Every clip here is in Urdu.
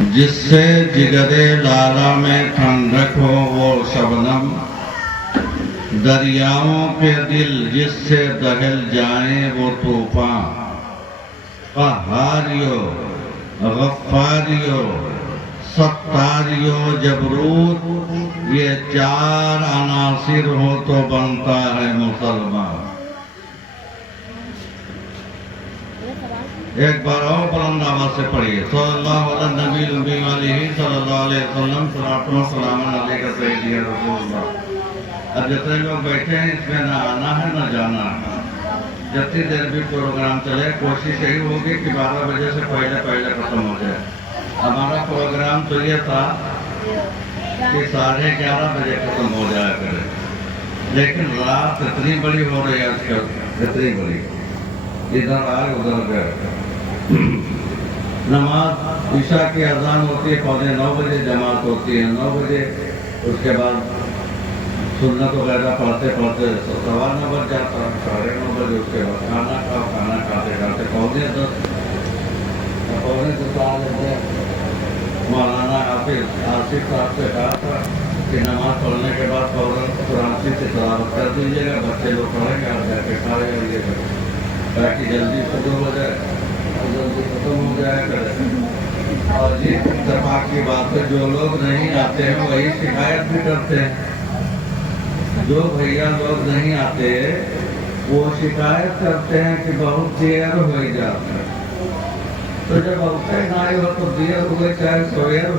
جس سے جگرے لالا میں ٹھنڈک ہو وہ شبنم، دریاؤں کے دل جس سے دہل جائیں وہ طوفاں، قہاریو غفاریو ستاریو جبروت، یہ چار عناصر ہو تو بنتا ہے مسلمان۔ ایک بار اور بلند آواز سے پڑھیے، صلی اللہ علیہ نبی الامی علیہ صلی اللہ علیہ وسلم، صلاۃ و سلام علیک سیدی یا رسول اللہ۔ اب جتنے لوگ بیٹھے ہیں اس میں نہ آنا ہے نہ جانا ہے، جتنی دیر بھی پروگرام چلے کوشش یہی ہوگی کہ 12 بجے سے پہلے ختم ہو جائے۔ ہمارا پروگرام تو یہ تھا کہ 11:30 بجے ختم ہو جایا کرے، لیکن رات اتنی بڑی ہو رہی ہے آج کل، اتنی بڑی، ادھر آئے ادھر گئے۔ نماز عشاء کی اذان ہوتی ہے 9:15 بجے، جماعت ہوتی ہے 9 بجے، اس کے بعد سنت وغیرہ پڑھتے 9:15 بج جاتا ہے، 9:30 بجے، اس کے بعد کھانا کھاؤ، کھانا کھاتے 9:45 مولانا حافظ آصف صاحب سے کہا تھا کہ نماز پڑھنے کے بعد فوراً قرآن سے تلاوت کر دیجیے گا، بچے لوگ پڑھیں گے، آپ جا کے کھا لائیے گا تاکہ جلدی شروع ہو جائے اور جلدی ختم ہو جائے کرے۔ اور جی اتفاق کی بات ہے، جو لوگ نہیں آتے ہیں وہی شکایت بھی کرتے ہیں، جو بھیا لوگ نہیں آتے وہ شکایت کرتے ہیں کہ بہت دیر ہو ہی جاتا ہے۔ تو جب اوقے نہ آئی ہو تو دیر ہوئے چاہے سویر ہو،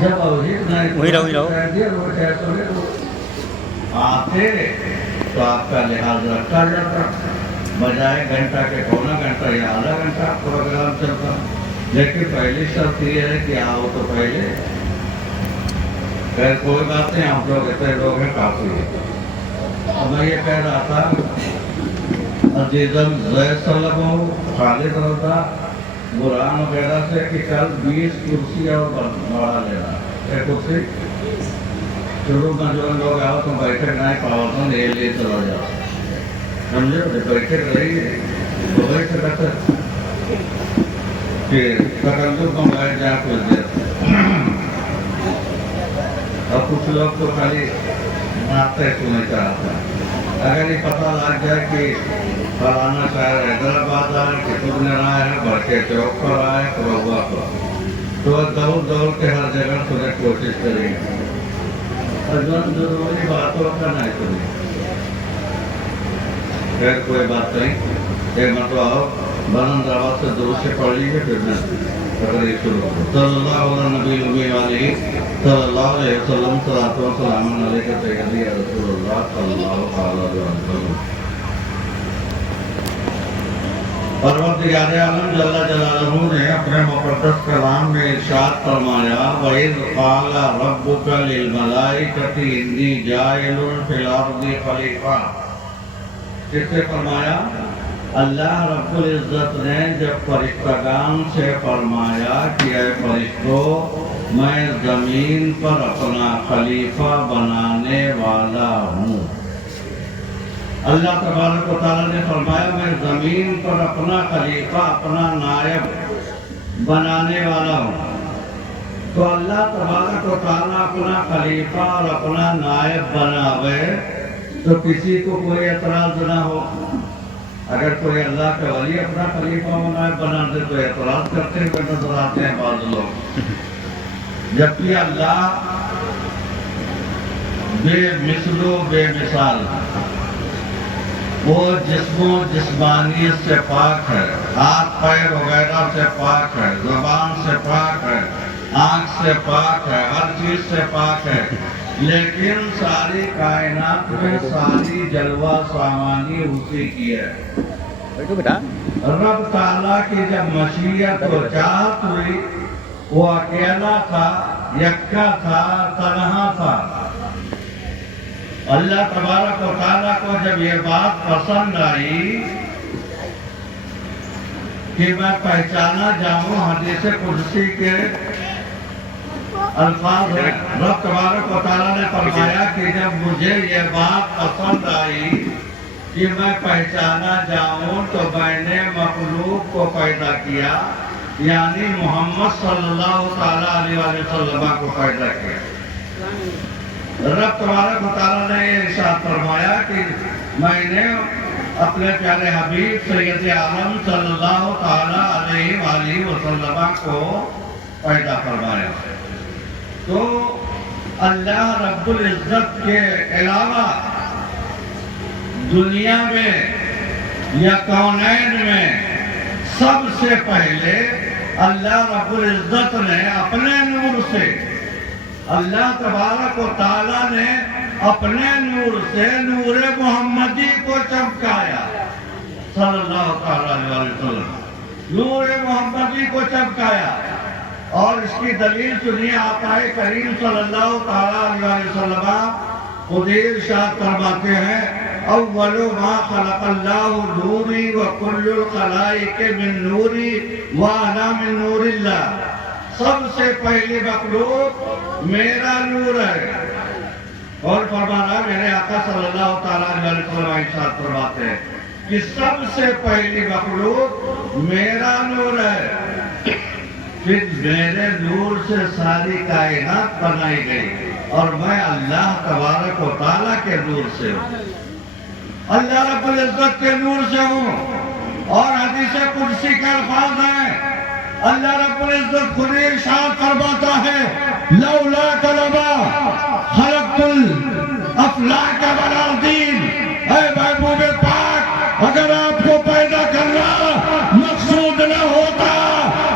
جب اوہید نہ آئی تو چاہے دیر ہو چاہے سویر ہو، آتے تو آپ کا لحاظ رکھا جاتا، بجائے گھنٹہ کے پونا گھنٹہ یا آدھا گھنٹہ پروگرام چلتا۔ لیکن پہلی شرط یہ ہے کہ آؤ تو پہلے، خیر کوئی بات نہیں، آپ لوگ اتنے لوگ ہیں کافی ہے۔ اور میں یہ کہہ رہا تھا عزیزم زید صلب خالد رضا برہان وغیرہ سے کہ کل 20 کرسی اور بڑھا لینا، ایک کرسی شروع میں جو لوگ آؤ تو بیٹھک نہیں پاؤ تو لے چلا جاؤ، سمجھے؟ بیٹھک رہی ہے تو بیٹھک رہتا کہ تکلف میں بیٹھ جائے کچھ دیر، اور کچھ لوگ تو خالی ناطے سننے چاہتا ہے۔ اگر یہ پتہ لگ جائے کہ فلانا شہر حیدرآباد آئے، کتنے آئے ہیں، بڑکے چوک پر آئے، پروگا پر، تو دوڑ کے ہر جگہ تجھے کوشش کریں گے، اور جو ضروری باتوں کا نہیں کریں۔ خیر کوئی بات نہیں، ایک مرتبہ آؤ بلند آواز سے درود سے پڑھ لیجیے، پھر میں تقریر شروع کروں۔ صلی اللہ علیہ نبی الامی علیہ صلی اللہ علیہ وسلم، صلاۃ و سلام علیک سیدی یا رسول اللہ صلی اللہ علیہ وسلم۔ پروردگار عالم جل جلالہ نے اپنے مقدس کلام میں ارشاد فرمایا، وَإِذْ قَالَ رَبُّكَ لِلْمَلَائِكَةِ إِنِّي جَاعِلٌ فِي الْأَرْضِ خَلِيفَةً۔ کس سے فرمایا؟ اللہ رب العزت نے جب فرشتگان سے فرمایا کہ اے فرشتوں میں زمین پر اپنا خلیفہ بنانے والا ہوں۔ اللہ تبارک و تعالیٰ نے فرمایا میں زمین پر اپنا خلیفہ، اپنا نائب بنانے والا ہوں۔ تو اللہ تبارک و تعالیٰ اپنا خلیفہ اور اپنا نائب بناوے تو کسی کو کوئی اعتراض نہ ہو۔ اگر کوئی اللہ کا ولی اپنا خلیفہ و نائب بنا دے تو اعتراض کرتے ہوئے نظر آتے ہیں بعض لوگ، جبکہ اللہ بے مثل و بے مثال، وہ جسم و جسمانیت سے پاک ہے، ہاتھ پیر وغیرہ سے پاک ہے، زبان سے پاک ہے، آنکھ سے پاک ہے، ہر چیز سے پاک ہے، لیکن ساری کائنات میں ساری جلوہ سامانی اسی کی ہے۔ رب تعالیٰ کی جب مشیت و چاہت ہوئی، وہ اکیلا تھا، یکا تھا، تنہا تھا۔ اللہ تبارک و تعالیٰ کو جب یہ بات پسند آئی کہ میں پہچانا جاؤں، حدیث قدسی کے الفاظ ہیں، رب تبارک و تعالیٰ نے فرمایا کہ جب مجھے یہ بات پسند آئی کہ میں پہچانا جاؤں تو میں نے مخلوق کو پیدا کیا، یعنی محمد صلی اللہ تعالیٰ علیہ وسلم کو پیدا کیا۔ رب تبارک و تعالیٰ نے یہ ارشاد فرمایا کہ میں نے اپنے پیارے حبیب سید عالم صلی اللہ تعالیٰ علیہ وآلہ وسلم کو پیدا فرمایا۔ تو اللہ رب العزت کے علاوہ دنیا میں یا کونین میں سب سے پہلے اللہ رب العزت نے اپنے نور سے، اللہ تبارک و تعالیٰ نے اپنے نور سے نور محمدی کو چمکایا صلی اللہ تعالیٰ علیہ وسلم، نور محمدی کو چمکایا۔ اور اس کی دلیل سنیے، آقا کریم صلی اللہ تعالیٰ علیہ وسلم خود ارشاد فرماتے ہیں، اول ما خلق اللہ نوری وکل الخلائق من نوری وانا من نور اللہ، سب سے پہلی مخلوق میرا نور ہے۔ اور فرمانا میرے آقا صلی اللہ تعالیٰ علیہ وسلم ارشاد فرماتے ہیں کہ سب سے پہلی مخلوق میرا نور ہے، پھر میرے نور سے ساری کائنات بنائی گئی، اور میں اللہ تبارک و تعالیٰ کے نور سے ہوں، اللہ رب العزت کے نور سے ہوں۔ اور حدیث قدسی کے الفاظ ہیں، اللہ رب العزت خود ارشاد فرماتا ہے، لولاک لما خلقت الافلاک والارضین، اے محبوب پاک اگر آپ کو پیدا کرنا مقصود نہ ہوتا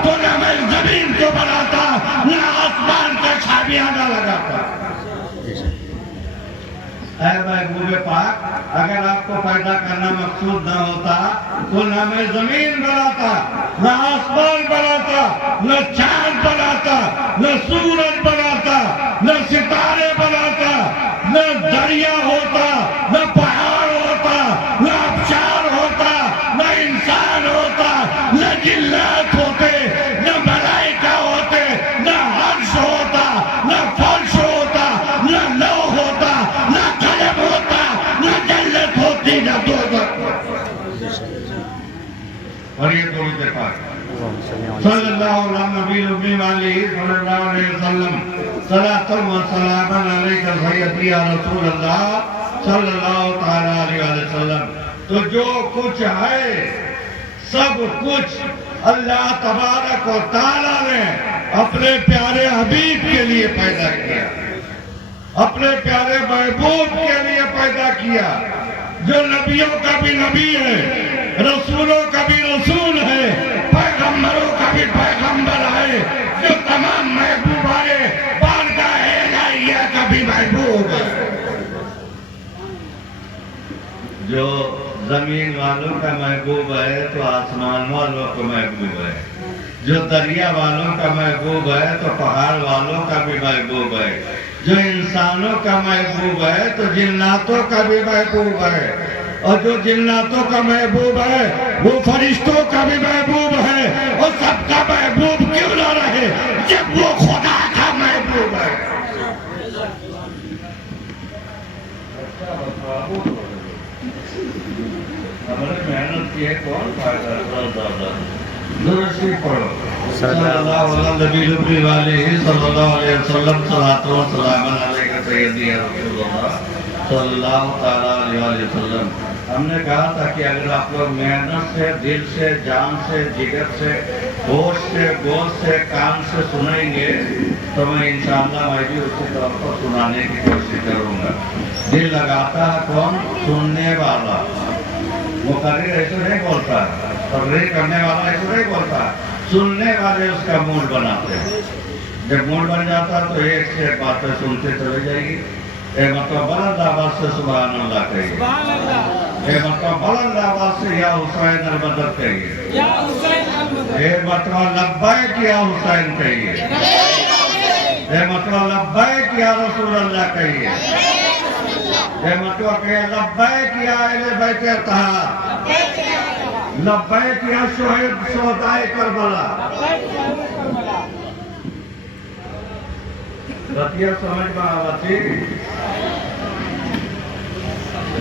تو نہ میں زمین کو بناتا نہ آسمان کا چھابیاں نہ لگاتا۔ اے محبوب پاک اگر آپ کو پیدا کرنا مقصود نہ ہوتا تو نہ میں زمین بناتا، نہ آسمان بناتا، نہ چاند بناتا، نہ سورج بناتا، نہ ستارے بناتا، نہ دریا ہوتا، نہ پہاڑ ہوتا، نہ آبشار ہوتا، نہ انسان ہوتا، نہ جنات ہوتے، نہ ملائکہ ہوتے، نہ عرش ہوتا، نہ فرش ہوتا، نہ لوح ہوتا، نہ قلم ہوتا، نہ جنت ہوتی، نہ دوزخ۔ اور یہ درود پاک صلی اللہ علیہ نبی الامی علیہ صلی اللہ علیہ وسلم، صلاۃ و سلام علیک سیدی یا رسول اللہ صلی اللہ تعالیٰ علیہ وسلم۔ تو جو کچھ ہے سب کچھ اللہ تبارک و تعالیٰ نے اپنے پیارے حبیب کے لیے پیدا کیا، اپنے پیارے محبوب کے لیے پیدا کیا، جو نبیوں کا بھی نبی ہے، رسولوں کا بھی رسول ہے، پیغمبروں کا بھی پیغمبر ہے، جو تمام محبوب آئے بارگاہ الہیہ کا بھی محبوب ہے۔ جو زمین والوں کا محبوب ہے تو آسمان والوں کا محبوب ہے، جو دریا والوں کا محبوب ہے تو پہاڑ والوں کا بھی محبوب ہے، جو انسانوں کا محبوب ہے تو جناتوں کا بھی محبوب ہے، اور جو جناتوں کا محبوب ہے وہ فرشتوں کا بھی محبوب ہے، اور سب کا محبوب کیوں نہ رہے جب وہ خدا کا محبوب ہے۔ ہمارے محنت کی ہے کون فائدہ زیادہ درشی پڑھو صلی اللہ علیہ نبی الامی علیہ صلی اللہ علیہ وسلم، صلاۃ و سلام علیک سیدی یا رسول اللہ صلی اللہ تعالیٰ علیہ وسلم۔ ہم نے کہا تھا کہ اگر آپ لوگ محنت سے، دل سے، جان سے، جگر سے، ہوش سے، گوشت سے، کان سے سنیں گے تو میں انشاءاللہ میں بھی اسی طور پر سنانے کی کوشش کروں گا۔ دل لگاتا ہے کون؟ سننے والا۔ مقرر ایسے نہیں بولتا ہے، تقریر کرنے والا ایسے نہیں بولتا ہے، سننے والے اس کا موڈ بناتے ہیں۔ جب موڈ بن جاتا تو ایک سے ایک باتیں سنتے چلے جائے گی۔ اے مطلب بلند آواز سے سبحان اللہ کہیے، اے مطلب بلند آواز سے یا حسین المدد کہیے، اے مطلب لبیک یا حسین کہیے، اے مطلب لبیک یا رسول اللہ کہیے، اے مطلب کہ لبیک یا اہل بیت اطہار، لبیک یا شہدائے کربلا۔ بتیا سمجھ میں آتی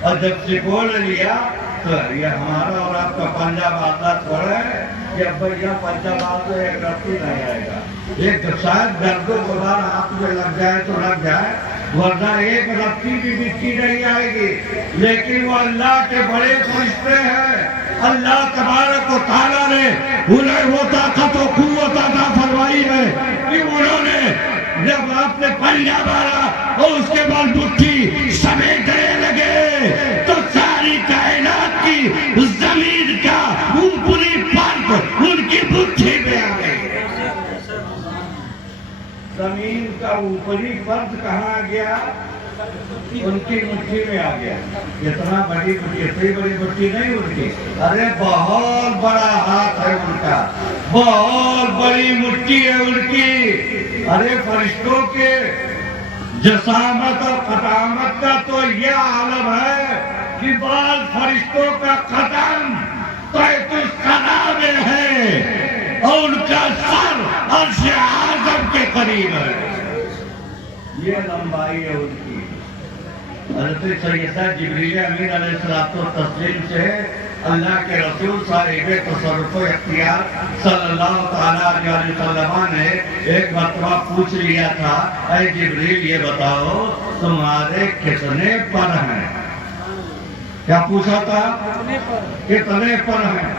اور جب سکول لیا تو یہ ہمارا اور آپ کا پنجاب آتا تھوڑا ہے کہ اب بھیا پنجاب آتا تو ایک رتی نہیں آئے گا، ایک شاید درد و غبار ہاتھ میں لگ جائے تو لگ جائے، ورنہ ایک رتی بھی مٹی نہیں آئے گی۔ لیکن وہ اللہ کے بڑے فرشتے ہیں، اللہ تبارک و تعالیٰ نے انہیں وہ طاقت و قوت عطا فرمائی ہے کہ انہوں نے جب آپ نے پنجہ مارا اور اس کے بعد مٹھی سمیٹنے لگے تو ساری کائنات کی زمین کا اوپری پرت ان کی مٹھی میں آ گئی۔ زمین کا اوپری پرت کہاں آ گیا؟ ان کی مٹھی میں آ گیا۔ اتنا بڑی مٹھی، اتنی بڑی مٹھی نہیں ان کی، ارے بہت بڑا ہاتھ ہے ان کا، بہت بڑی مٹھی ہے ان کی۔ ارے فرشتوں کے جسامت اور قدامت کا تو یہ عالم ہے کہ بعض فرشتوں کا قدم بیت الخلا میں ہے اور ان کا سر عرش اعظم کے قریب ہے، یہ لمبائی ہے ان کی۔ حضرت سیدنا جبریل امین علیہ السلام سے اللہ کے رسول صاحب تصرف و اختیار صلی اللہ تعالیٰ علیہ وسلم نے ایک مرتبہ پوچھ لیا تھا، اے جبریل یہ بتاؤ تمہارے کتنے پر ہیں؟ کیا پوچھا تھا؟ کتنے پر ہیں؟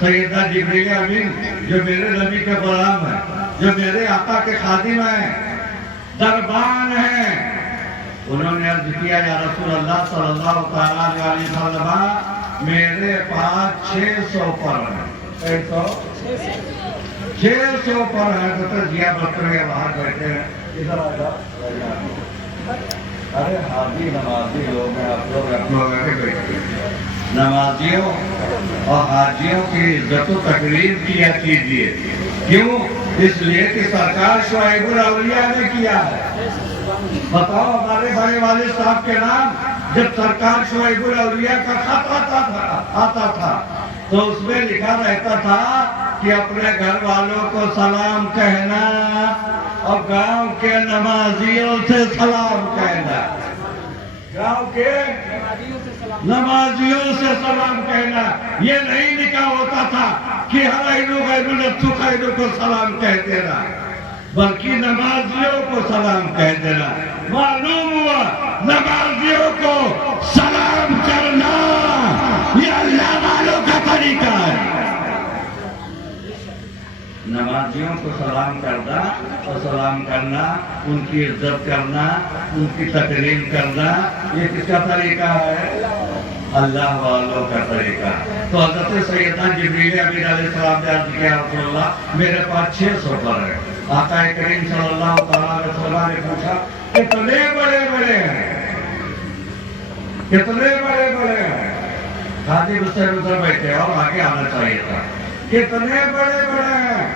سیدنا جبریل امین جو میرے نبی کے غلام ہیں، جو میرے آقا کے خادم ہیں، دربان ہیں، انہوں نے عرض کیا یا رسول اللہ صلی اللہ تعالیٰ علیہ وسلم میرے پاس 600 پر ہیں۔ 600 پر ہیں۔ تو جیا بکرے باہر بیٹھے ہیں، ادھر آ جاؤ۔ ارے حاجی نمازی لوگ ہیں، آپ لوگ بیٹھے، نمازیوں اور حاجیوں کی عزت و تقریر کیا کیجیے۔ کیوں؟ اس لیے کہ سرکار شعیب الاولیاء نے کیا ہے۔ بتاؤ ہمارے بڑے والد صاحب کے نام جب سرکار شعیب الاولیاء کا خط آتا تھا تو اس میں لکھا رہتا تھا کہ اپنے گھر والوں کو سلام کہنا اور گاؤں کے نمازیوں سے سلام کہنا، گاؤں کے نمازیوں سے سلام کہنا۔ یہ نہیں لکھا ہوتا تھا کہ ہر کو سلام کہہ دینا، بلکہ نمازیوں کو سلام کہہ دینا۔ معلوم ہوا نمازیوں کو سلام کرنا یہ اللہ والوں کا طریقہ ہے۔ نمازیوں کو سلام کرنا اور سلام کرنا، ان کی عزت کرنا، ان کی تکریم کرنا، یہ کس کا طریقہ ہے؟ اللہ والوں کا طریقہ۔ تو حضرت سیدنا جبریل امین علیہ السلام نے عرض کیا رسول اللہ میرے پاس 600 پر ہے۔ آقا کریم صلی اللہ تعالیٰ علیہ وسلم نے پوچھا کتنے بڑے بڑے ہیں؟ کتنے بڑے بڑے ہیں؟ خادم اس سے ادھر بیٹھے اور آگے آنا چاہیے تھا۔ کتنے بڑے بڑے ہیں؟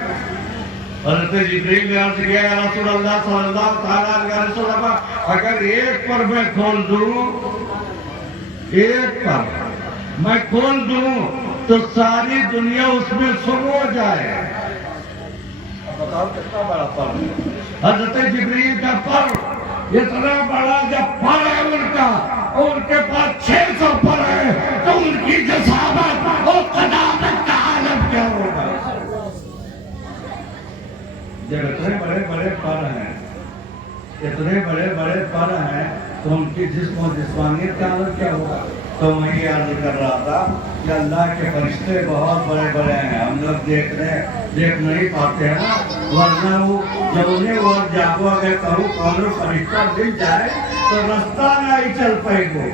حضرت جبریل نے عرض کیا یا رسول اللہ صلی اللہ تعالیٰ علیہ وسلم اگر ایک پر میں کھول دوں، ایک پر میں کھول دوں تو ساری دنیا اس میں سمو جائے۔ بتاؤ کتنا بڑا پر ہے؟ حضرت جبریل کا پر اتنا بڑا جب پر ہے ان کا، اور ان کے پاس 600 پر ہے تو ان کی جسامت اور قدامت کا عالم کیا ہوگا؟ جب اتنے بڑے بڑے پر ہیں، اتنے بڑے بڑے پر ہیں تو ان کی جسم و جسمانیت کا عالم کیا ہوگا؟ تو میں یہ عرض کر رہا تھا کہ اللہ کے فرشتے بہت بڑے بڑے ہیں، ہم لوگ دیکھ نہیں پاتے ہیں نا، ورنہ وہ جب انہیں وہ جاگو اگر کہوں کون فرشتہ مل جائے تو رستہ نہیں چل پائے گو،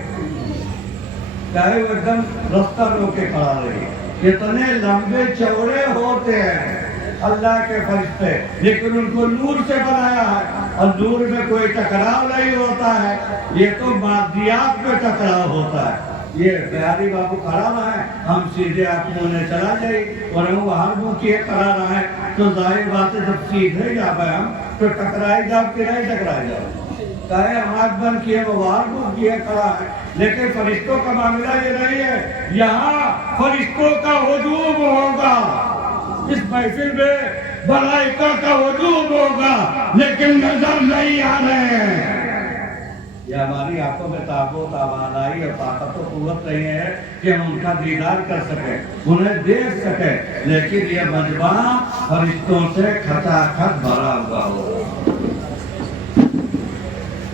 چاہے وہ ایک دم رستہ رو کے کھڑا رہے۔ اتنے لمبے چوڑے ہوتے ہیں اللہ کے فرشتے، لیکن ان کو نور سے بنایا ہے اور نور میں کوئی ٹکراؤ نہیں ہوتا ہے، یہ تو مادیات میں ٹکراؤ ہوتا ہے۔ یہ بہاری بابو کھڑا رہا ہے، ہم سیدھے آپ منہ نے چلا جائے اور ہم باہر منہ کیے کھڑا رہا ہے تو ظاہر بات ہے جب سیدھے جا پائے ہم تو ٹکرائی جاؤ کہ نہیں ٹکرائی جاؤ، کہے ہاتھ بند کیے وہ باہر منہ کیے کھڑا ہے۔ لیکن فرشتوں کا معاملہ یہ نہیں ہے، یہاں فرشتوں کا ہجوم ہوگا، اس محفل میں ملائکہ کا ہجوم ہوگا لیکن نظر نہیں آ رہے ہیں۔ یہ ہماری آنکھوں میں تاب و توانائی اور طاقت و قوت نہیں ہے کہ ہم ان کا دیدار کر سکیں، انہیں دیکھ سکیں، لیکن یہ مجمع فرشتوں سے کھچا کھچ بھرا ہوا ہو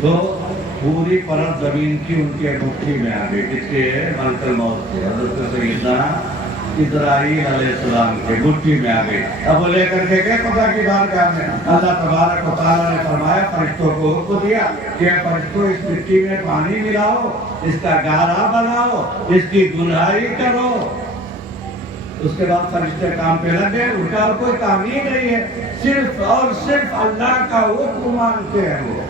تو پوری پرت زمین کی ان کے مٹھی میں آ گئی، کس کے ملک الموت کے حضرت سیدنا اسرائیل علیہ السلام کے مٹھی میں آ گئی۔ اب وہ لے کر کے گئے خدا کی بارگاہ میں، اللہ تبارک و تعالیٰ نے فرمایا فرشتوں کو حکم دیا کہ فرشتوں اس مٹی میں پانی ملاؤ، اس کا گارا بناؤ، اس کی گنائی کرو۔ اس کے بعد فرشتے کام پہ لگ گئے، ان کا اور کوئی کام ہی نہیں ہے، صرف اور صرف اللہ کا حکم مانتے ہیں، وہ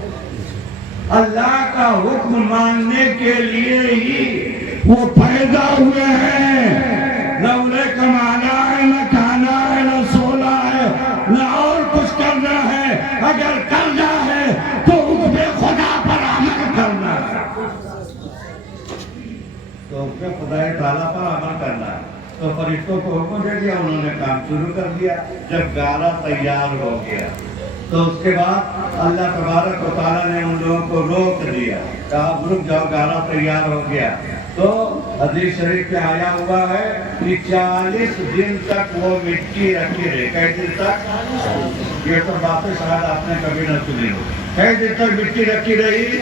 اللہ کا حکم ماننے کے لیے ہی وہ پیدا ہوئے ہیں۔ نہ انہیں کمانا ہے، نہ کھانا ہے، نہ سونا ہے، نہ اور کچھ کرنا ہے، اگر کرنا ہے تو حکم خدا پر عمل کرنا ہے، تو حکم خدا تعالیٰ پر عمل کرنا ہے۔ تو فرشتوں کو حکم دے دیا، انہوں نے کام شروع کر دیا۔ جب گارا تیار ہو گیا تو اس کے بعد اللہ تبارک و تعالیٰ نے ان لوگوں کو روک دیا، کہا رک جاؤ، گارا تیار ہو گیا۔ تو حدیث شریف میں آیا ہوا ہے کہ 40 دن تک وہ مٹی رکھی رہی۔ کئی دن تک؟ یہ تو باتیں شاید آپ نے کبھی نہ سنی ہو۔ کئی دن تک مٹی رکھی رہی؟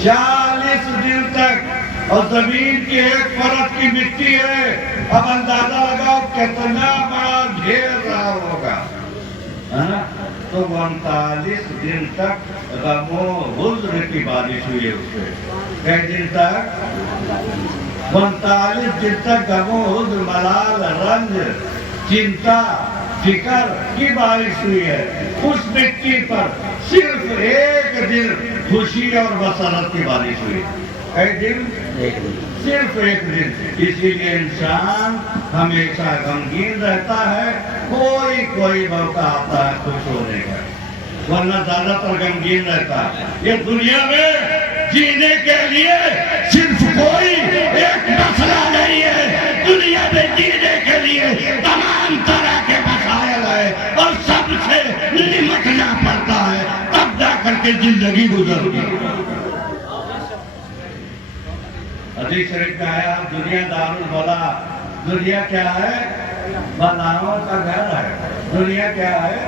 40 دن تک، اور زمین کی ایک پرت کی مٹی ہے۔ اب اندازہ لگاؤ کتنا بڑا ڈھیر رہا ہوگا، تو 39 دن تک غم و حزن کی بارش ہوئی ہے اس پہ۔ کئی دن تک؟ 39 دن تک غم و حزن، ملال، رنج، چنتا، فکر کی بارش ہوئی ہے۔ اس مٹی پر صرف ایک دن خوشی اور مسرت کی بارش ہوئی۔ کئی دن؟ صرف ایک دن۔ اسی لیے انسان ہمیشہ غمگین رہتا ہے، کوئی موقع آتا ہے خوش ہونے کا، ورنہ زیادہ تر غمگین رہتا ہے۔ یہ دنیا میں جینے کے لیے صرف کوئی ایک مسئلہ نہیں ہے، دنیا میں جینے کے لیے تمام طرح کے مسائل ہیں، اور سب سے نمٹنا پڑتا ہے، تب جا کر کے زندگی گزرتی ہے۔ حدیث شریف میں آیا دنیا دار البلا، دنیا کیا ہے؟ بلاؤں کا گھر ہے۔ دنیا کیا ہے؟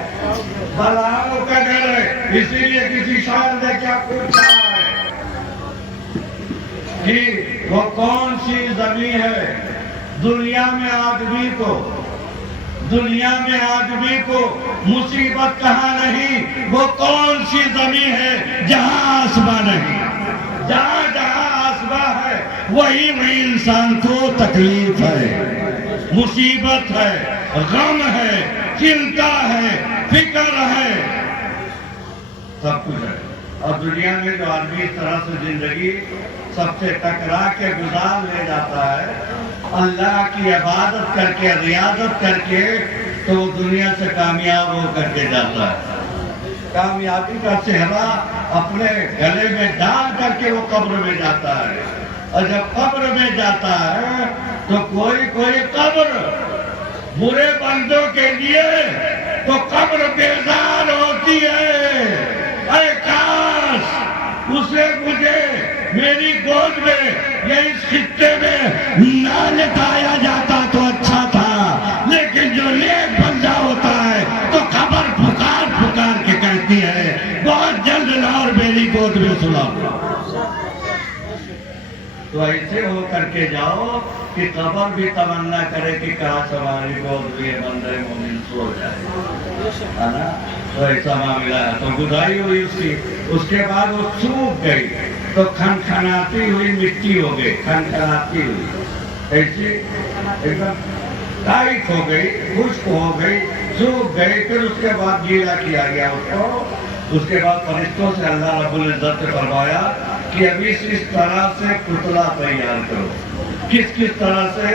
بلاؤں کا گھر ہے۔ اسی لیے کسی شاعر نے کیا پوچھا ہے کہ وہ کون سی زمین ہے دنیا میں آدمی کو مصیبت کہاں نہیں، وہ کون سی زمین ہے جہاں آسمان نہیں، جہاں آسمان ہے وہی انسان کو تکلیف ہے، مصیبت ہے، غم ہے، چنتا ہے، فکر ہے، سب کچھ ہے۔ اور دنیا میں جو آدمی اس طرح سے زندگی سب سے ٹکرا کے گزار لے جاتا ہے، اللہ کی عبادت کر کے، ریاضت کر کے، تو وہ دنیا سے کامیاب ہو کر کے جاتا ہے۔ کامیابی کا چہرہ اپنے گلے میں ڈال کر کے وہ قبر میں جاتا ہے، اور جب قبر میں جاتا ہے تو کوئی قبر برے بندوں کے لیے تو قبر بیزار ہوتی ہے، اے کاش اسے مجھے میری گود میں یا اس خطے میں نہ لٹایا جاتا تو اچھا تھا، لیکن جو نیک بندہ ہوتا ہے تو قبر پکار کے کہتی ہے بہت جلد لاؤ میری گود میں سلاؤ۔ تو ایسے ہو کر کے جاؤ کہ قبر بھی تمنا کرے کہ کاش ہماری گود میں بندے مومن سو جائے، ہے نا؟ تو ایسا معاملہ ہے۔ تو گدائی ہوئی اس کی، اس کے بعد وہ سوکھ گئی تو کھنکھناتی ہوئی مٹی ہو گئی، کھنکھناتی ہوئی ایسی ایک دم ٹائٹ ہو گئی، خشک ہو گئی، سوکھ گئی۔ پھر اس کے بعد گیلا کیا گیا اس کو۔ اس کے بعد فرشتوں سے اللہ رب العزت نے فرمایا کہ اب اس طرح سے پتلا تیار کرو۔ کس طرح سے؟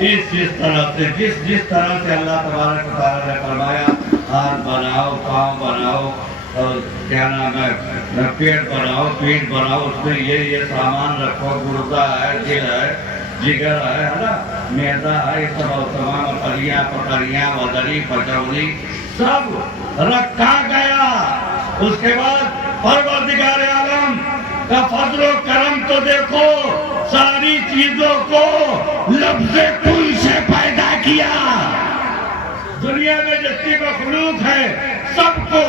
اس طرح سے، جس طرح سے اللہ تبارک و تعالیٰ نے فرمایا ہاتھ بناؤ، پاؤں بناؤ، اور کیا نام ہے، پیٹ بناؤ، اس میں یہ سامان رکھو، گردہ ہے، دل ہے، جگر ہے نا، میدا ہے، تمام پتریاں، وزری، پچولی سب رکھا گیا۔ اس کے بعد پروردگار عالم کا فضل و کرم تو دیکھو، ساری چیزوں کو لفظ کل سے پیدا کیا۔ دنیا میں جتنی مخلوق ہے سب کو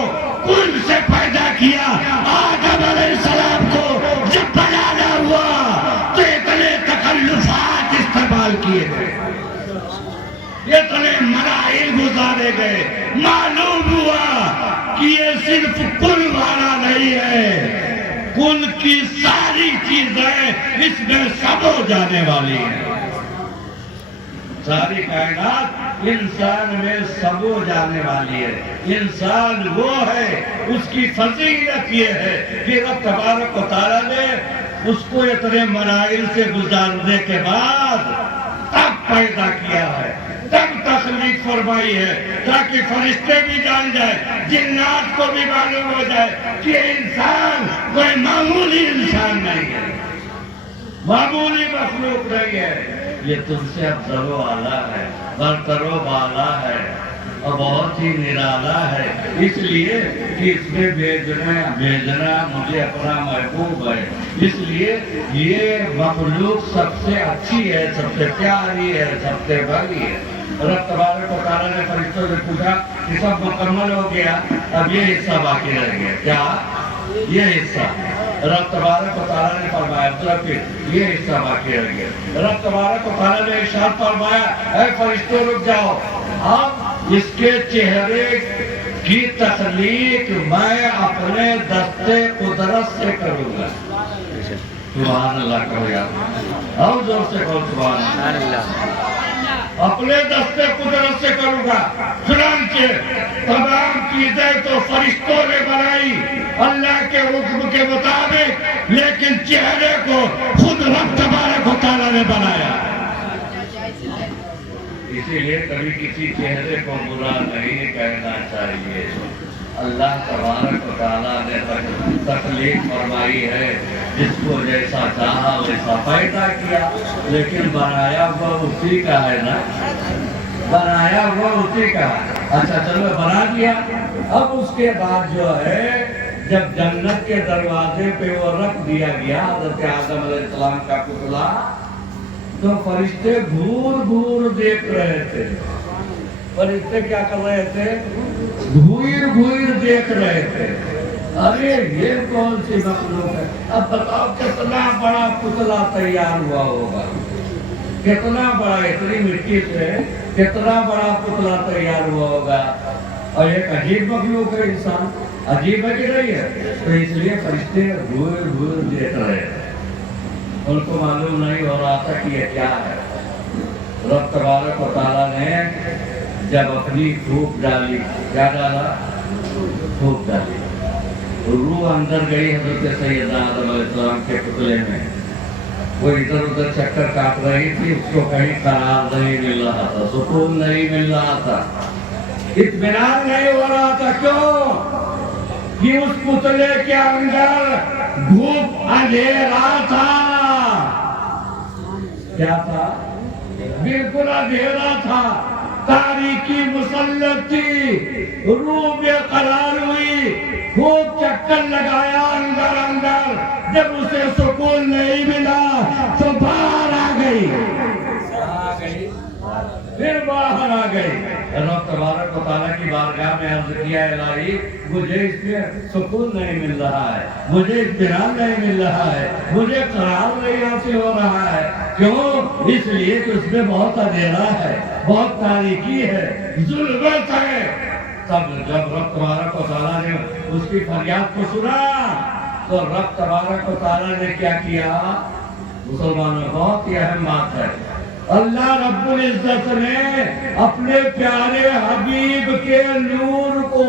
کل سے پیدا کیا۔ آدم علیہ السلام کو جب بنانا ہوا تو اتنے تکلفات استعمال کیے گئے، اتنے مراحل گزارے گئے، معلوم ہوا کہ یہ صرف کل والا نہیں ہے، کل کی ساری چیزیں اس میں سب ہو جانے والی ہیں۔ ساری کائنات انسان میں سب ہو جانے والی ہے۔ انسان وہ ہے، اس کی فضیلت یہ ہے کہ رب تبارک و تعالیٰ نے اس کو اتنے مراحل سے گزارنے کے بعد تب پیدا کیا ہے، تب تخلیق فرمائی ہے، تاکہ فرشتے بھی جان جائے، جنات کو بھی معلوم ہو جائے کہ انسان کوئی معمولی انسان نہیں ہے، معمولی مخلوق نہیں ہے، یہ تم سے افضل و اعلیٰ ہے، برتر و بالا ہے اور بہت ہی نرالا ہے، اس لیے کہ اس میں بھیجنا مجھے اپنا محبوب ہے، اس لیے یہ مخلوق سب سے اچھی ہے، سب سے پیاری ہے، سب سے بڑی ہے۔ رب تبارک و تعالیٰ نے فرشتوں سے پوچھا کہ سب مکمل ہو گیا، اب یہ حصہ باقی رہ گیا، کیا؟ یہ حصہ۔ رب تبارک و تعالیٰ نے فرمایا پھر یہ حصہ باقی رہ گیا۔ رب تبارک و تعالیٰ نے ارشاد فرمایا اے فرشتوں رک جاؤ، اب اس کے چہرے کی تخلیق میں اپنے دستے قدرت سے کروں گا۔ سبحان اللہ کہو یار، اور زور سے کہو سبحان اللہ۔ اپنے دستے قدرت سے کروں گا، چنانچہ تمام چیزیں تو فرشتوں نے بنائی اللہ کے حکم کے مطابق، لیکن چہرے کو خود رب تبارک و تعالیٰ نے بنایا۔ اسی لیے کبھی کسی چہرے کو برا نہیں کہنا چاہیے۔ اللہ تبارک و تعالیٰ نے تخلیق فرمائی ہے، جس کو جیسا چاہا ویسا پیدا کیا، لیکن بنایا وہ اسی کا ہے نا، بنایا وہ اسی کا ہے۔ اچھا چلو بنا دیا، اب اس کے بعد جو ہے جب جنت کے دروازے پہ وہ رکھ دیا گیا حضرت آدم علیہ السلام کا پتلا، تو فرشتے گھور گھور دیکھ رہے تھے۔ فرشتے کیا کر رہے تھے؟ گھور دیکھ رہے تھے، ارے یہ کون سی مخلوق ہے؟ اب بتاؤ کتنا بڑا پتلا تیار ہوا ہوگا، کتنا بڑا، اتنی مٹی سے کتنا بڑا پتلا تیار ہوا ہوگا، اور ایک عجیب مخلوق ہے انسان، عجیب ہے کہ نہیں ہے؟ تو اس لیے فرشتے گھور دیکھ رہے ہیں، ان کو معلوم نہیں ہو رہا تھا کہ یہ کیا ہے۔ رب تبارک و تعالیٰ نے جب اپنی پھوک ڈالی، کیا ڈالا؟ پھوک ڈالی، روح اندر گئی حضرت سیدنا آدم علیہ السلام کے پتلے میں، وہ ادھر ادھر چکر کاٹ رہی تھی، اس کو کہیں قرار نہیں مل رہا تھا، سکون نہیں مل رہا تھا، اطمینان نہیں ہو رہا تھا۔ کیوں؟ کہ اس پتلے کے اندر دھوپ اندھیرا تھا۔ کیا تھا؟ بالکل اندھیرا تھا، تاریکی مسلط تھی، روح بے قرار ہوئی، خوب چکر لگایا اندر، جب اسے سکون نہیں ملا تو باہر آ گئی، پھر باہر آ گئی۔ رب تبارک و تعالیٰ کی بارگاہ میں عرض کیا الہی مجھے اس میں سکون نہیں مل رہا ہے، مجھے اطمینان نہیں مل رہا ہے، مجھے قرار نہیں حاصل ہو رہا ہے۔ کیوں؟ اس لیے کہ اس میں بہت اندھیرا ہے، بہت تاریکی ہے، ظلمت ہے۔ تب جب رب تبارک و تعالیٰ نے اس کی فریاد کو سنا تو رب تبارک و تعالیٰ نے کیا کیا؟ مسلمانوں بہت ہی اہم بات ہے، اللہ رب العزت نے اپنے پیارے حبیب کے نور کو،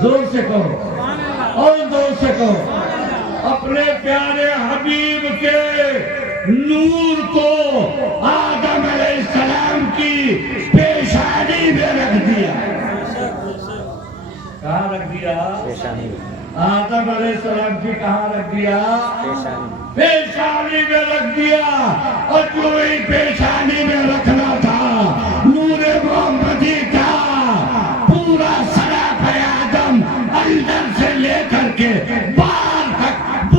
زور سے کہو اور زور سے کہو، اپنے پیارے حبیب کے نور کو آدم علیہ السلام کی پیشانی میں رکھ دیا۔ کہاں رکھ دیا؟ آدم علیہ السلام کی کہاں رکھ دیا؟ پیشانی میں رکھ دیا، اور جو ہی پیشانی میں رکھنا تھا نور محمدی کا پورا سراپے آدم اندر سے لے کر کے باہر تک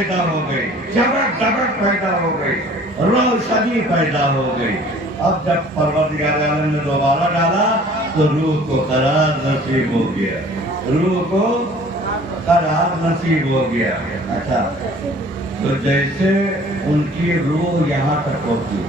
پیدا ہو گئی، چمک دمک پیدا ہو گئی، روشنی پیدا ہو گئی۔ اب جب پروردگار عالم نے دوبارہ ڈالا تو روح کو قرار نصیب ہو گیا، روح کو قرار نصیب ہو گیا۔ اچھا، تو جیسے ان کی روح یہاں تک پہنچی،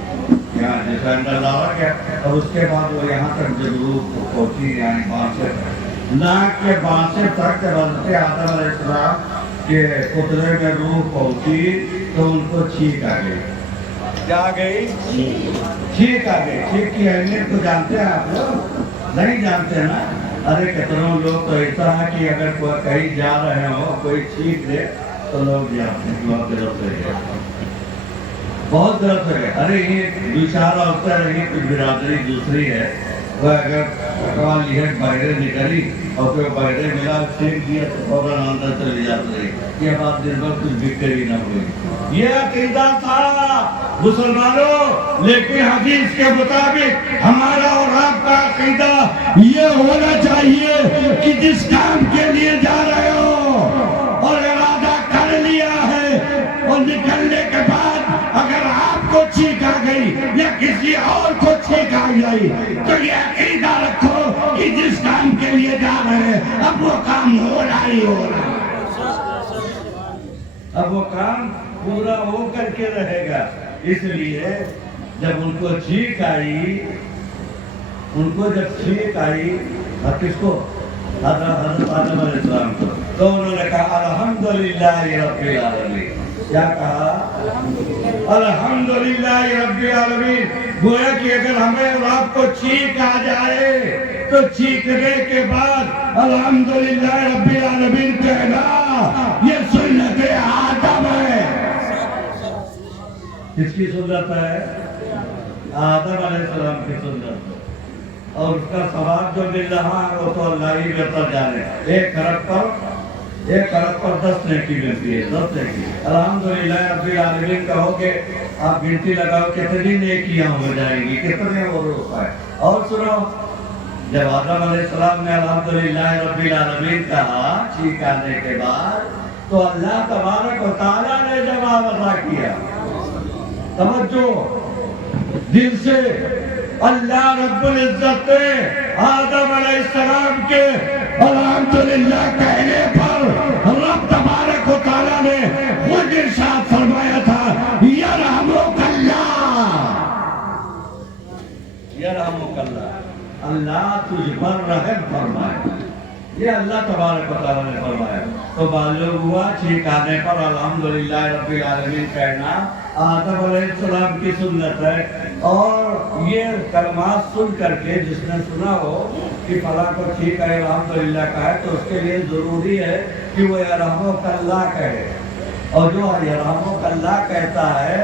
یہاں جیسے اندر لایا گیا اور اس کے بعد وہ یہاں تک جب روح پہنچی، یعنی بانسے تک، ناک کے بانسے تک جب حضرت آدم علیہ السلام کے پتلے میں روح پہنچی تو ان کو چھینک آ گئی۔ کیا آ گئی؟ چھینک آ گئی۔ چھینک کی اہمیت کو جانتے ہیں آپ لوگ؟ نہیں جانتے نا؟ ارے کتنوں لوگ تو ایسا ہے کہ اگر کوئی کہیں جا رہے ہو کوئی چھینک دے تو لوگ جاتے ہیں، بہت درد ہے، بہت درد ہے۔ ارے یہ بیچارہ ہوتا رہی کچھ برادری دوسری ہے، وہ اگر لیہٹ باہرے نکلی اور کوئی باہرے ملا چھینک دیا تو فوراً اندر چلی جاتی رہی، یہ بات دن بھر کچھ بکری نہ ہوئی۔ یہ عقیدہ تھا مسلمانوں، لیکن حدیث کے مطابق ہمارا اور آپ کا عقیدہ یہ ہونا چاہیے کہ جس کام کے لیے جا رہے ہو اور ارادہ کر لیا ہے اور نکلنے کے بعد اگر آپ کو چھینک آ گئی یا کسی اور کو چھینک آ گئی تو یہ عقیدہ رکھو کہ جس کام کے لیے جا رہے ہیں اب وہ کام ہو رہا ہی ہو رہا ہے، اب وہ کام پورا ہو کر کے رہے گا۔ اس لیے جب ان کو چھینک آئی، ان کو جب چھینک آئی اور کس کو؟ حضرت آدم علیہ السلام کو، تو انہوں نے کہا الحمدللہ رب العالمین۔ کیا کہا؟ الحمدللہ رب العالمین۔ گویا کہ اگر ہمیں اور آپ کو چھینک آ جائے تو چھینکنے کے بعد الحمدللہ رب العالمین کہنا یہ سنت آدم ہے۔ کس کی سنت ہے؟ آدم علیہ السلام کی سنت ہے، اور اس کا ثواب جو مل رہا ہے وہ تو اللہ ہی بہتر جانے۔ ایک ارب پر 10 نیکی ملتی ہے، 10 نیکی۔ الحمدللہ رب العالمین کہو کہ آپ گنتی لگاؤ کتنی نیکیاں ہو جائیں گی، کتنے وہ روپے۔ اور سنو، جب آدم علیہ السلام نے الحمدللہ رب العالمین کہا چھینک آنے کے بعد تو اللہ تبارک و تعالیٰ نے جواب عطا کیا۔ توجہ دل سے، اللہ رب العزت نے آدم علیہ السلام کے الحمدللہ کہنے پر رب تبارک و تعالیٰ نے خود ارشاد فرمایا تھا یرحمک اللہ، یرحمک اللہ، اللہ تجھ پر رحم فرمائے۔ یہ اللہ تبارک و تعالیٰ نے فرمایا۔ تو معلوم ہوا چھینک آنے پر الحمدللہ رب العالمین کہنا آدم علیہ السلام کی سنت ہے۔ اور یہ کلمات سن کر کے جس نے سنا ہو کہ فلاں کو چھینک آئے الحمدللہ کہے تو اس کے لیے ضروری ہے کہ وہ یرحمک اللہ کہے، اور جو یرحمک اللہ کہتا ہے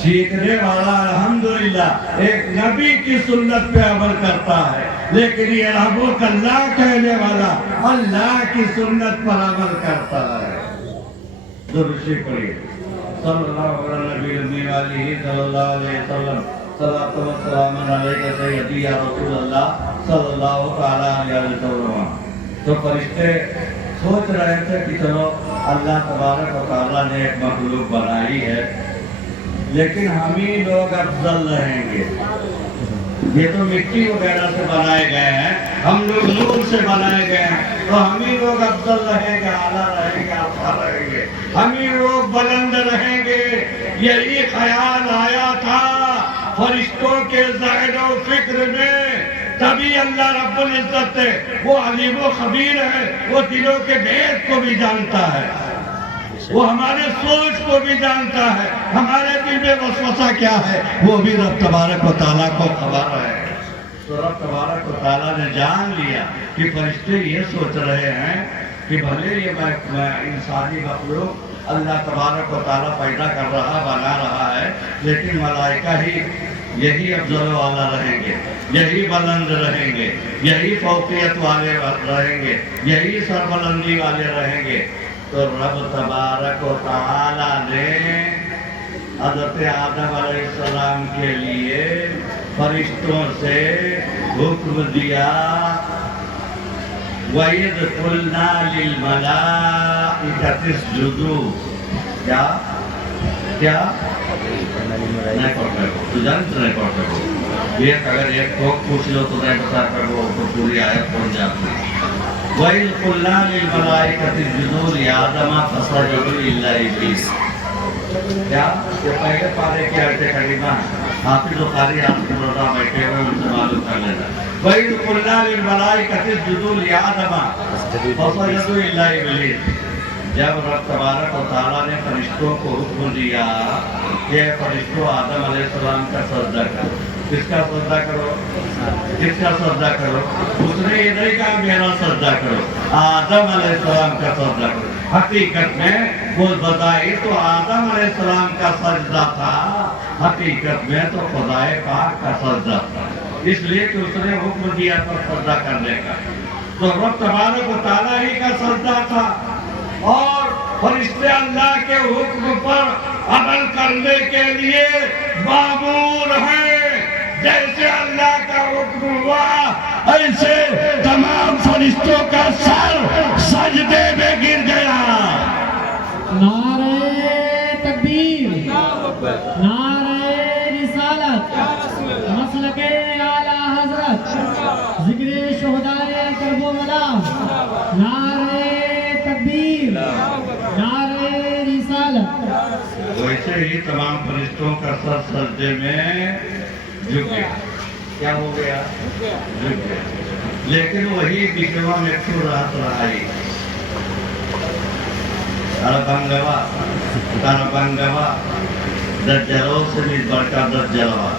چھینکنے والا الحمدللہ ایک نبی کی سنت پہ عمل کرتا ہے، لیکن یرحمک اللہ کہنے والا اللہ کی سنت پر عمل کرتا ہے۔ درود پڑھیے صلی اللہ علیہ وسلم، صلی اللہ علیہ وسلم، صلاۃ و سلام علیک سیدی یا رسول اللہ صلی اللہ تعالیٰ علیہ وسلم۔ تو فرشتے سوچ رہے تھے کہ چلو اللہ تبارک و تعالیٰ نے ایک مخلوق بنائی ہے، لیکن ہم ہی لوگ افضل رہیں گے۔ یہ تو مٹی وغیرہ سے بنائے گئے ہیں، ہم لوگ نور سے بنائے گئے ہیں، تو ہم ہی لوگ افضل رہیں گے، اعلیٰ رہیں گے، اعلیٰ رہیں گے، ہم ہی لوگ بلند رہیں گے۔ یہی خیال آیا تھا فرشتوں کے ذہن و فکر میں، تبھی اللہ رب العزت ہے، وہ علیم و خبیر ہے، وہ دلوں کے بھید کو بھی جانتا ہے، وہ ہمارے سوچ کو بھی جانتا ہے، ہمارے دل میں وسوسہ کیا ہے وہ بھی رب تبارک و تعالیٰ کو خبر ہے۔ تو رب تبارک و تعالیٰ نے جان لیا کہ فرشتے یہ سوچ رہے ہیں کہ بھلے یہ انسانی مخلوق اللہ تبارک و تعالیٰ پیدا کر رہا، بنا رہا ہے، لیکن ملائکہ ہی یہی افضل والا رہیں گے، یہی بلند رہیں گے، یہی فوقیت والے رہیں گے، یہی سربلندی والے رہیں گے۔ تو رب تبارک و تعالیٰ نے حضرت آدم علیہ السلام کے لیے فرشتوں سے حکم دیا وَإِذْ قُلْنَا لِلْمَلَائِكَةِ اسْجُدُوا کیا کیا نہیں پڑھ سکو تو جانتے نہیں پڑھ سکو ایک اگر ایک ٹوک پوچھ لو تو نہیں بتا سکو تو پوری آیت پڑھ جاتی وَإِذْ قُلْنَا لِلْمَلَائِكَةِ اسْجُدُوا لِآدَمَ فَسَجَدُوا إِلَّا إِبْلِيسَ کیا یہ پہلے پارے کی آیت کریمہ حافظ و قاری آپ کے روزہ بیٹھے ہوئے ان سے معلوم کر لینا وَإِذْ قُلْنَا لِلْمَلَائِكَةِ اسْجُدُوا لِآدَمَ فَسَجَدُوا إِلَّا إِبْلِيسَ جب رب تبارک و تعالیٰ نے فرشتوں کو حکم دیا کہ فرشتوں آدم علیہ السلام کا سجدہ کرو کس کا سجدہ کرو کس کا سجدہ کرو اس نے یہ نہیں کہا میرا سجدہ کرو آدم علیہ السلام کا سجدہ کرو حقیقت میں وہ بتائی تو آدم علیہ السلام کا سجدہ تھا حقیقت میں تو خدائے پاک کا سجدہ تھا اس لیے کہ اس نے حکم دیا تھا سجدہ کرنے کا تو رب تبارک و تعالیٰ ہی کا سجدہ تھا اور فرشتے اللہ کے حکم پر عمل کرنے کے لیے مامور ہیں جیسے اللہ کا حکم ہوا ایسے تمام فرشتوں کا سر سجدے میں گر گیا نعرہ تکبیر نعرہ رسالت مسلک اعلی حضرت ذکر شہدائے کرب و ملام نعرہ تکبیر نعرہ رسالت ویسے ہی تمام فرشتوں کا سر سجدے میں جھک گیا کیا ہو گیا جھک گیا لیکن وہی بیچوا میں کیوں رات رہائی تربنگوا دجلوں سے بھی بڑھ کر دجلوا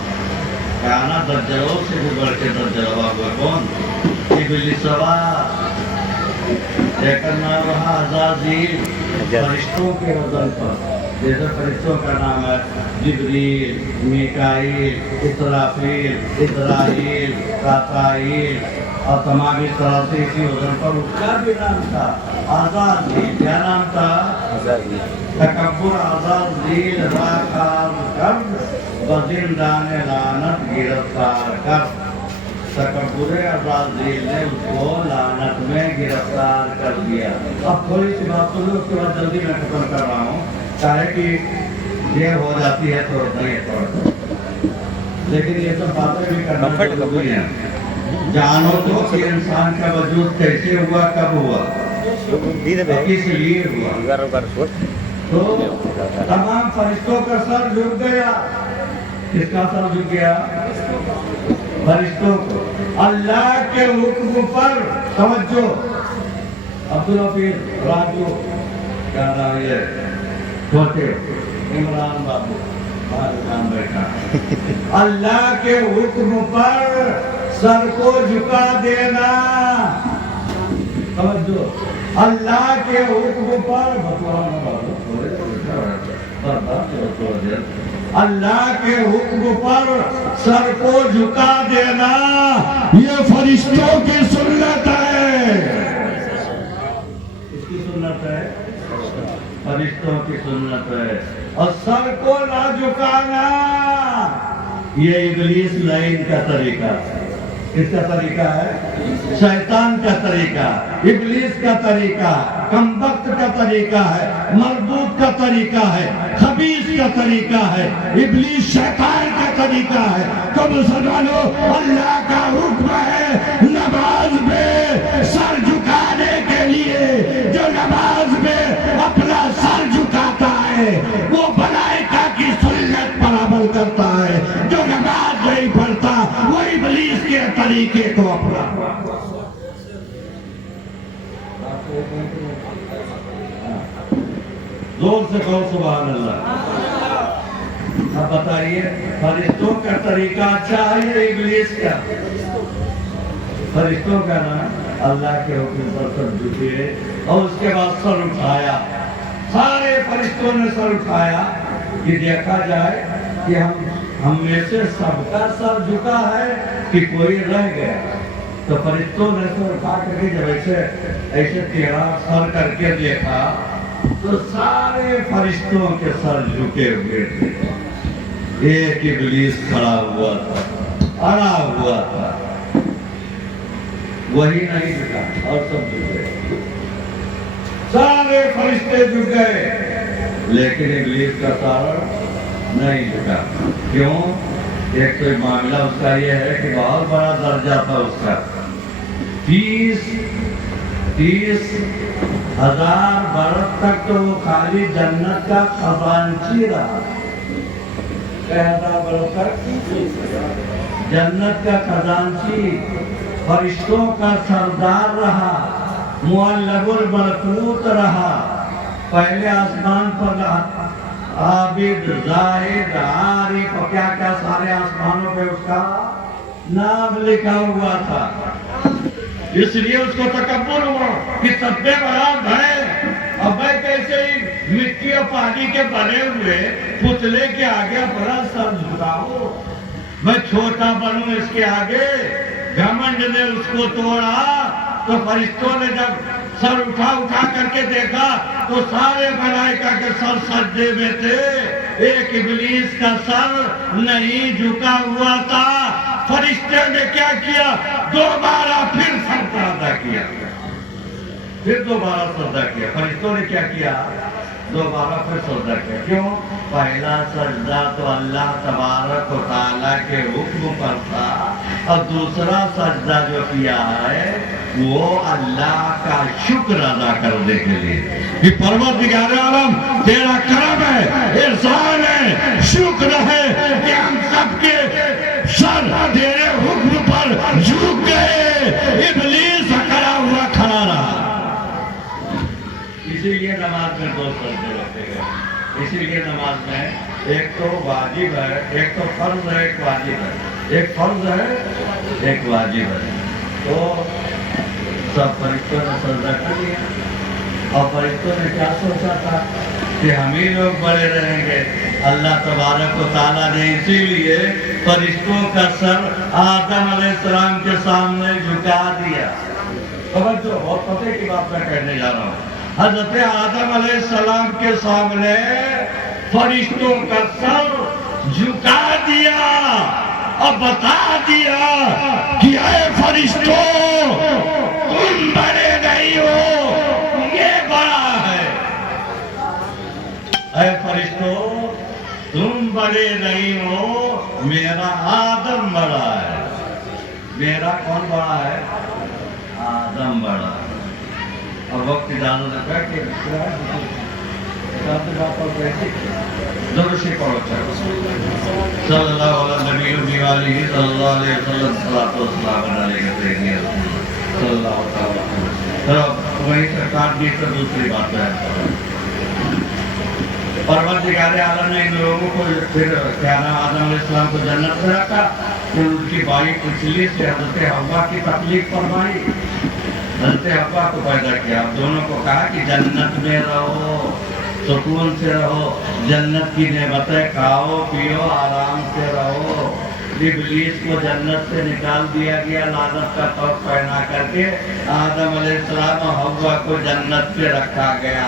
کہنا دجلوں سے بھی بڑھ کے دجلوا ہوا کون ابلیسوا لیکن نہ رہا عزازیل فرشتوں کے وزن پر جیسے فرشتوں کا نام ہے جبریل میکائیل اسرافیل اسرائیل رافائیل اور تمامی سراسی کی وزن پر اس کا بھی نام تھا عزازیل کیا نام تھا تکبر عزازیل راکار کرد بزندان لعنت گرفتار کرد تکبر عزازیل نے اس کو لعنت میں گرفتار کر دیا اب تھوڑی سی بات سنو اس کے بعد جلدی میں ختم کر رہا ہوں چاہے کہ یہ ہو جاتی ہے تو نہیں پڑتا لیکن یہ سب باتیں بھی کرنا ضروری ہیں جانو تو کہ انسان کا وجود کیسے ہوا کب ہوا کس لیے ہوا تو تمام فرشتوں کا سر جھک گیا کس کا سر جھک گیا فرشتوں کو اللہ کے حکم پر توجہ عبدالحفیظ راجو کیا نام ہے چھوٹے عمران بابو نام بیٹھا اللہ کے حکم پر سر کو جھکا دینا توجہ اللہ کے حکم پر اللہ کے حکم پر سر کو جھکا دینا یہ فرشتوں کی سنت ہے اس کی سنت ہے فرشتوں کی سنت ہے اور سر کو نہ جھکانا یہ ابلیس لعین کا طریقہ ہے کس کا طریقہ ہے شیطان کا طریقہ ابلیس کا طریقہ کمبخت کا طریقہ ہے مردود کا طریقہ ہے خبیث کا طریقہ ہے ابلیس شیطان کا طریقہ ہے تو مسلمانوں اللہ کا حکم ہے نماز میں سر جھکانے کے لیے جو نماز میں اپنا سر جھکاتا ہے وہ ملائکہ کی سنت پر عمل کرتا ہے جو نماز نہیں پڑھتا وہ ابلیس کے طریقے کو اپنا زور سے کہو سبحان اللہ اب بتائیے فرشتوں کا طریقہ اچھا ہے یا ابلیس کا فرشتوں کا نام اللہ کے حکم پر سر جھکے اور اس کے بعد سر اٹھایا سارے فرشتوں نے سر اٹھایا کہ دیکھا جائے کہ ہم میں سے سب کا سر جھکا ہے کہ کوئی رہ گیا تو فرشتوں نے سر اٹھا کر کے جب ایسے ٹیڑھا سر کر کے دیکھا تو سارے فرشتوں کے سر جھکے ہوئے تھے ایک ابلیس کھڑا ہوا تھا اڑا ہوا تھا وہی نہیں جھکا اور سب جھک گئے سارے فرشتے جھک گئے لیکن ابلیس کا سر نہیں جھکا. کیوں؟ ایک تو معاملہ اس کا یہ ہے کہ بہت بڑا درجہ تھا اس کا. 30,000 برس تک تو وہ خالی جنت کا خزانچی رہا. 1000 برس تک جنت کا خزانچی، فرشتوں کا سردار رہا، معلق الملکوت رہا. پہلے آسمان پر عابد، زاہد، عارف، کیا کیا سارے آسمانوں پہ اس کا نام لکھا ہوا تھا. اس لیے اس کو تکبر ہوا کہ سب سے بڑا ہے. اب میں کیسے ہی مٹی اور پانی کے بنے ہوئے پتلے کے آگے بڑا سر جھکاؤں، میں چھوٹا بنوں اس کے آگے. گھمنڈ نے اس کو توڑا تو فرشتوں نے جب سر اٹھا کر کے دیکھا تو سارے ملائکہ کے سر سجدے میں تھے، ایک ابلیس کا سر نہیں جھکا ہوا تھا. فرشتے نے کیا کیا؟ دوبارہ پھر سجدہ کیا، پھر دوبارہ سجدہ کیا. فرشتوں نے کیا کیا؟ دوبارہ پھر سجدہ کیا. کیوں؟ پہلا سجدہ تو اللہ تبارک و تعالیٰ کے حکم پر تھا، اور دوسرا سجدہ جو کیا ہے وہ اللہ کا شکر ادا کرنے کے لیے کہ پروردگار عالم تیرا کرم ہے، احسان ہے، شکر ہے کہ ہم سب کے سر تیرے حکم پر جھک گئے. ابلیس کھڑا ہوا کھڑا رہا. اسی لیے نماز میں 2 سجدے رکھے گئے. اسی لیے نماز میں ایک تو واجب ہے، ایک تو فرض ہے، ایک واجب ہے. ایک فرض ہے، ایک واجب ہے. تو سب فرشتوں نے سجدہ کر لیا، اور فرشتوں نے کیا سوچا تھا کہ ہم ہی لوگ بڑے رہیں گے. اللہ تبارک و تعالیٰ نے اسی لیے فرشتوں کا سر آدم علیہ السلام کے سامنے جھکا دیا. توجہ، بہت پتے کی بات میں کہنے جا رہا ہوں. حضرت آدم علیہ السلام کے سامنے فرشتوں کا سر جھکا دیا اور بتا دیا کہ اے فرشتوں، تم بڑے نہیں ہو، یہ بڑا ہے. اے فرشتوں، تم بڑے نہیں ہو، میرا آدم بڑا ہے. میرا کون بڑا ہے؟ آدم بڑا ہے. اور وقت جانو نے کہا کہ درشی پڑھو چاہو صلی اللہ علیہ وآلہ صلی اللہ علیہ وسلم صلاۃ و سلام علیہ سیدنا صلی اللہ علیہ وسلم. وہیں سے کاٹ دی تو دوسری بات ہے. پروردگار عالم نے ان لوگوں کو پھر کیا نام آدم علیہ السلام کو جنت سے رکھا. پھر ان کی بائی پچھلی سے حضرت حوا کی تکلیف فرمائی. حضرت حوا کو پیدا کیا. اب دونوں کو کہا کہ جنت میں رہو، سکون سے رہو، جنت کی نعمتیں کھاؤ پیو، آرام سے رہو. ابلیس کو جنت سے نکال دیا گیا لعنت کا توق پہنا کر کے. آدم علیہ السلام اور حوا کو جنت پہ رکھا گیا.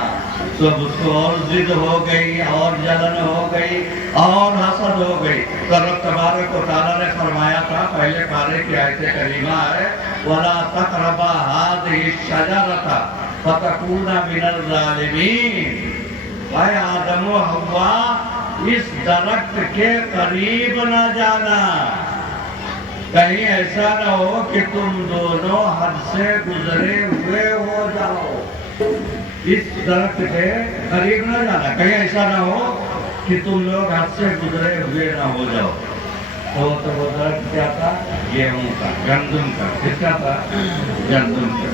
تو اس کو اور ضد ہو گئی، اور جلن ہو گئی، اور حسد ہو گئی. تو رب تبارک و تعالیٰ نے فرمایا تھا، پہلے پارے کی آیت کریمہ ہے، وَلَا تَقْرَبَا هَٰذِهِ الشَّجَرَةَ فَتَكُونَ مِنَ الظَّالِمِينَ. اے آدم و حوا، اس درخت کے قریب نہ جانا، کہیں ایسا نہ ہو کہ تم دونوں حد سے گزرے ہوئے ہو جاؤ. اس درخت کے قریب نہ جانا، کہیں ایسا نہ ہو کہ تم لوگ حد سے گزرے ہوئے نہ ہو جاؤ. تو وہ درخت کیا تھا؟ گیہوں کا، گندم کا. کس کا تھا؟ گندم کا.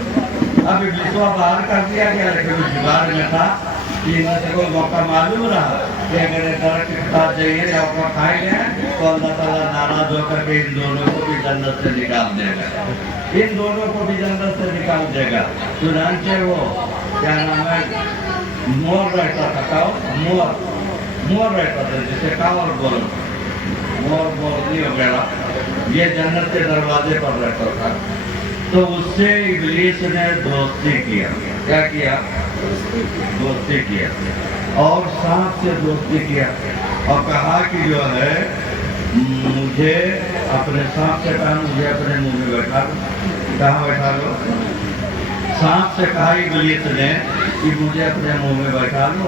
اب ابلیسوا باہر کر دیا گیا، لیکن اس جگار میں تھا کہ ان سے کوئی موقع معلوم رہا کہ اگر یہ درخت کے ساتھ جائیے یا اوپر کھائے لیں تو اللہ تعالیٰ ناراض ہو کر کے ان دونوں کو بھی جنت سے نکال دے گا. ان دونوں کو بھی جنت سے نکال دے گا. چنانچہ وہ کیا نام ہے، مور رہتا تھا. مور رہتا تھا، جسے کاور بولو، مورنی وغیرہ، یہ جنت کے دروازے پر رہتا تھا. تو اس سے ابلیس نے دوستی کیا. کیا کیا؟ دوستی کیا. اور سانپ سے دوستی کیا اور کہا کہ جو ہے مجھے اپنے سانپ سے کہا مجھے اپنے منہ میں بیٹھا لو. کہاں بیٹھا لو؟ سانپ سے کہا ابلیس نے کہ مجھے اپنے منہ میں بیٹھا لو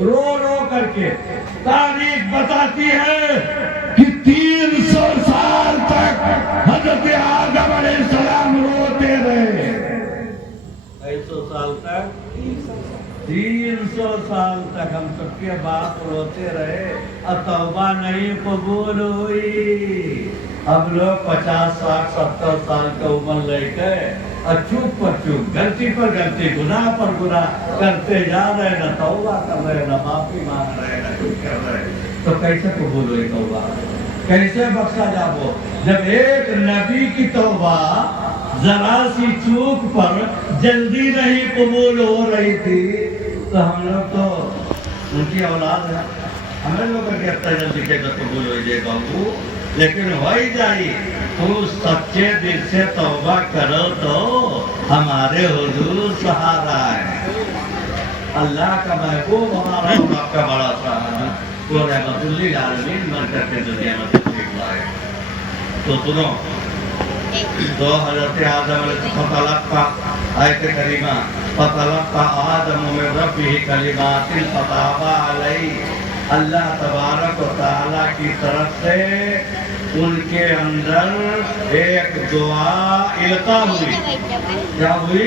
رو رو کر کے تاریخ بتاتی ہے کہ 300 سال تک حضرت آدم علیہ السلام روتے رہے. 250 سال تک 300 سال تک ہم سب کے باپ روتے رہے اور توبہ نہیں قبول ہوئی. ہم لوگ 50 60 70 سال کا عمر لے کے اور چوک پر چوک غلطی پر غلطی گناہ پر گناہ کرتے جا رہے, نہ توبہ کر رہے, نہ معافی مانگ رہے, نہ کچھ کر رہے. تو کیسے قبول ہوئی توبہ, کیسے بخشا جا وہ جب ایک نبی کی توبہ ذرا سی چوک پر جلدی نہیں قبول ہو رہی تھی. تو ہم لوگ تو ان کی اولاد ہے, ہمیں لوگ کہ اتنا جلدی کیسے قبول ہو جائے بابو. لیکن ہوئی جائی تو سچے دل سے توبہ کرو تو ہمارے حضور سہارا ہے. اللہ کا محبوب ہمارا آپ کا بڑا سہارا, وہ رحمت للعالمین مرکز کے دنیا میں تشریف لائے. تو سنو, تو حضرت آدم علیہ السلام آیت کریمہ فَتَلَقَّى آدَمُ مِن رَبِّهِ كَلِمَاتٍ فَتَابَ عَلَيْهِ. اللہ تبارک و تعالیٰ کی طرف سے ان کے اندر ایک دعا القا ہوئی. کیا ہوئی؟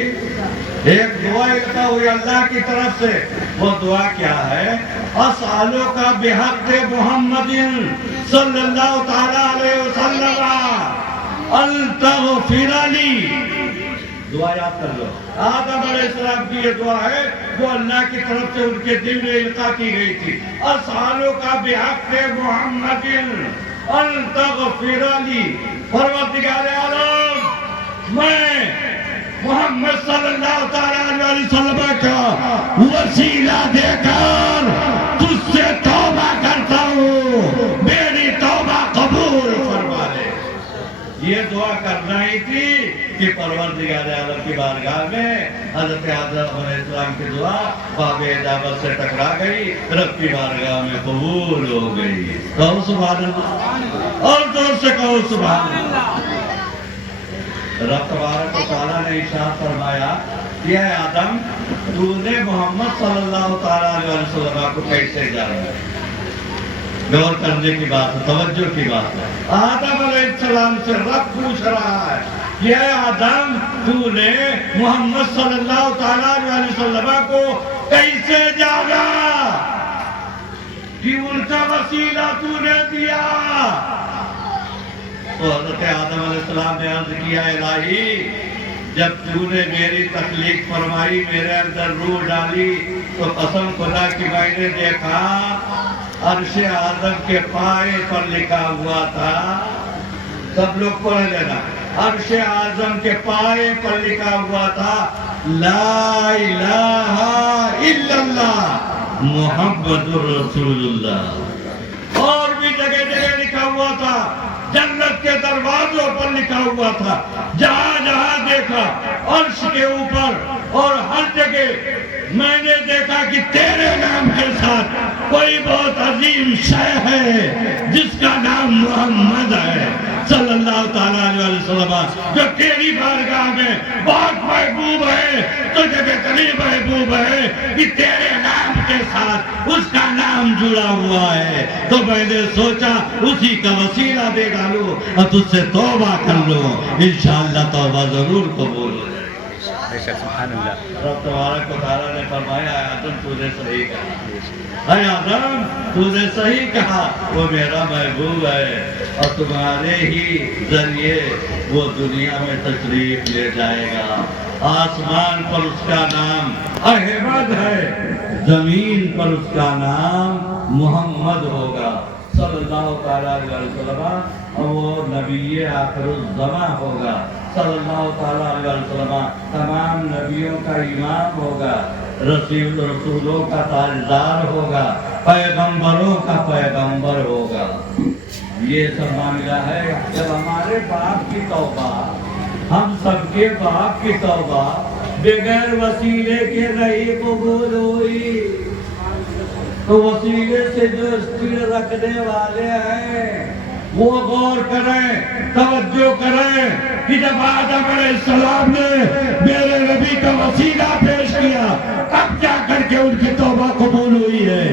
ایک دعا القا ہوئی اللہ کی طرف سے. وہ دعا کیا ہے؟ اسألک بحق محمد صلی اللہ تعالیٰ علیہ وسلم ان تغفر لی. دعا یاد کر لو, آدم علیہ السلام کی یہ دعا ہے جو اللہ کی طرف سے ان کے دل میں القا کی گئی تھی. اسألک بحق محمد ان تغفر لی. پروردگار عالم, میں محمد صلی اللہ تعالیٰ علیہ وسلم کا وسیلہ دے کر تجھ سے توبہ کرتا ہوں, میری توبہ قبول فرما لے. یہ دعا کرنا ہی تھی کہ پروردگار عالم کی بارگاہ میں حضرت آدم علیہ السلام کی دعا باب اجابت سے ٹکرا گئی, رب کی بارگاہ میں قبول ہو گئی. کہو سبحان اللہ, اور زور سے کہو سبحان اللہ. رب تبارک و تعالیٰ نے ارشاد فرمایا کہ اے آدم, تو نے محمد صلی اللہ تعالیٰ علیہ وسلم کو کیسے جانا. غور کرنے کی بات ہے, توجہ کی بات ہے. آدم علیہ السلام سے رب پوچھ رہا ہے کہ اے آدم, تو نے محمد صلی اللہ تعالیٰ علیہ وسلم کو کیسے جانا کہ ان کا وسیلہ تو نے دیا. تو حضرت آدم علیہ السلام نے عرض کیا, الہی, جب تو نے میری تخلیق فرمائی, میرے اندر روح ڈالی, تو قسم خدا کی میں نے دیکھا عرش اعظم کے پائے پر لکھا ہوا تھا. سب لوگ پڑھ لینا, عرش اعظم کے پائے پر لکھا ہوا تھا لا الہ الا اللہ محمد رسول اللہ. اور بھی جگہ جگہ لکھا ہوا تھا, جنت کے دروازوں پر لکھا ہوا تھا. جہاں جہاں دیکھا عرش کے اوپر اور ہر جگہ میں نے دیکھا کہ تیرے نام کے ساتھ کوئی بہت عظیم شے ہے جس کا نام محمد ہے صلی اللہ تعالیٰ علیہ وسلم, جو تیری بارگاہ میں بہت محبوب ہے, تجھے بہتری محبوب ہے کہ تیرے نام کے ساتھ اس کا نام جڑا ہوا ہے. تو میں نے سوچا اسی کا وسیلہ دے ڈالوں اور تجھ سے توبہ کر لوں, انشاءاللہ توبہ ضرور قبول ہو جائے. سبحان اللہ. رب تبارک و تعالیٰ نے فرمایا, اے آدم, تو نے صحیح کہا. اے آدم, تو نے صحیح کہا, وہ میرا محبوب ہے اور تمہارے ہی ذریعے وہ دنیا میں تشریف لے جائے گا. آسمان پر اس کا نام احمد ہے, زمین پر اس کا نام محمد ہوگا صلی اللہ تعالیٰ علیہ وسلم, اور وہ نبی آخر الزمان ہوگا صلی اللہ تعالیٰ علیہ وسلم. تمام نبیوں کا امام ہوگا, رسولوں کا تاجدار ہوگا, پیغمبروں کا پیغمبر ہوگا. یہ سب معاملہ ہے. جب ہمارے باپ کی توبہ, ہم سب کے باپ کی توبہ بغیر وسیلے کے نہیں قبول ہوئی, تو وسیلے سے جو استیر رکھنے والے ہیں وہ غور کریں, توجہ کریں کہ جب آدم علیہ السلام نے میرے نبی کا وسیلہ پیش کیا, اب جا کر کے ان کی توبہ قبول ہوئی ہے.